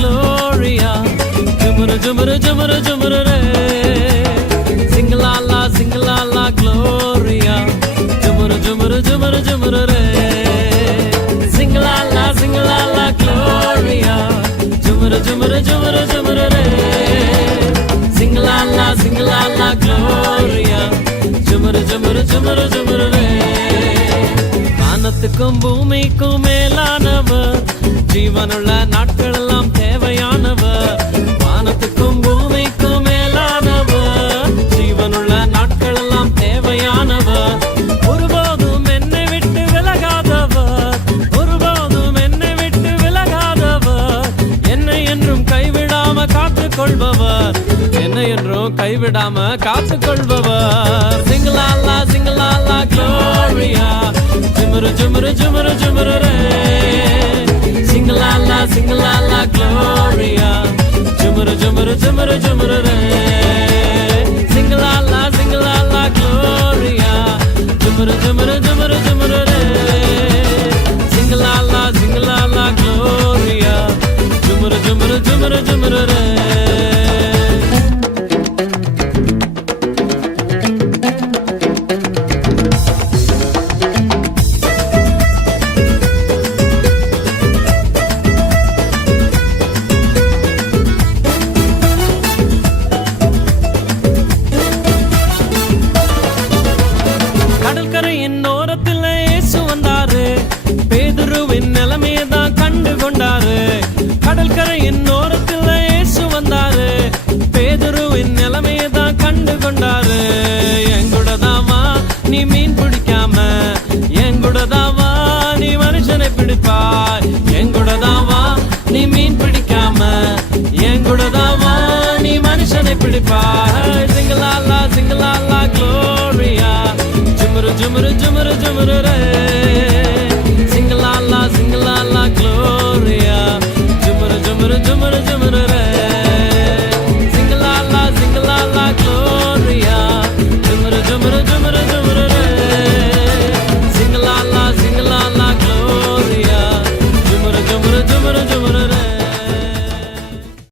Gloria, jumuru jumuru jumuru jumuru re. Sing la la Gloria, jumuru jumuru jumuru jumuru re. Sing la la Gloria, jumuru jumuru jumuru jumuru re. Sing la la Gloria, jumuru jumuru jumuru jumuru re. வானத்துக்கும் பூமிக்கும் மேலானவர், ஜீவனுள்ள நாட்கள் எல்லாம் தேவையானவர். வானத்துக்கும் பூமிக்கும் மேலானவர், ஜீவனுள்ள நாட்கள் எல்லாம் தேவையானவர். ஒருபோதும் என்னை விட்டு விலகாதவர், ஒருபோதும் என்னை விட்டு விலகாதவர். என்னை என்றும் கைவிடாம காத்துக் கொள்பவர், என்னை என்றும் கைவிடாம காத்துக் கொள்பவர். சிங்கலாலா Gloria, jumuru jumuru jumuru jumuru re. Sing la la Gloria, jumuru jumuru jumuru jumuru re. Sing la la Gloria, jumuru jumuru jumuru jumuru re. Sing la la Gloria, jumuru jumuru jumuru jumuru re. கடற்கரையின் ஓரத்தில் இயேசு வந்தாரு, பேதுருவின் நிலைமையதான் கண்டு கொண்டாரு. கடற்கரையின் ஓரத்தில் இயேசு வந்தாரு, பேதுருவின் நிலைமையதான் கண்டு கொண்டாரு. எங்கூடதாவா நீ மீன் பிடிக்காம, எங்கூடதாவா நீ மனுஷனை பிடிப்பாய். எங்கூடதாவா நீ மீன் பிடிக்காம, எங்கூடதாவா நீ மனுஷனை பிடிப்பாய். சிங்கலாலா Gloria, jumuru jumuru jumuru jumuru re.